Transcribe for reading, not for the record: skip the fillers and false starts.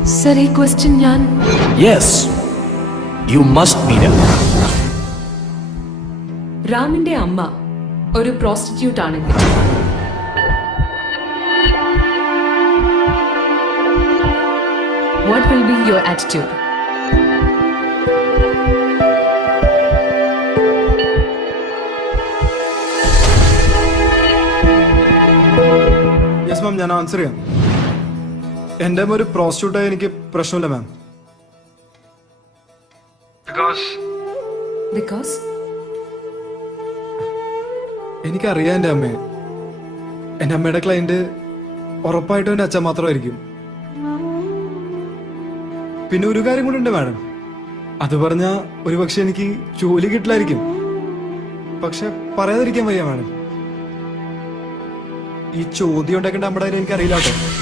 Sir, a question yan. Yes, you must meet her. റാമിന്റെ അമ്മ ഒരു prostitute ആണെങ്കിൽ what will be your attitude? Yes ma'am, ഞാൻ answer ചെയ്യാം. എൻ്റെ ഒരു പ്രോസ്റ്റിറ്റ്യൂട്ടായി എനിക്ക് പ്രശ്നമില്ല മാം. Because എനിക്കറിയാം എൻ്റെ അമ്മയെ. എൻ്റെ അമ്മയുടെ ക്ലയന്റ് ഉറപ്പായിട്ടും എൻ്റെ അച്ഛൻ മാത്രമായിരിക്കും. പിന്നെ ഒരു കാര്യം കൂടി ഉണ്ട് മാഡം. അത് പറഞ്ഞാൽ ഒരുപക്ഷെ എനിക്ക് ജോലി കിട്ടില്ലായിരിക്കും. പക്ഷെ പറയാതിരിക്കാൻ വയ്യ മാഡം. ഈ ചോദ്യം ഉണ്ടാക്കേണ്ട നമ്മുടെ കാര്യം എനിക്കറിയില്ല കേട്ടോ.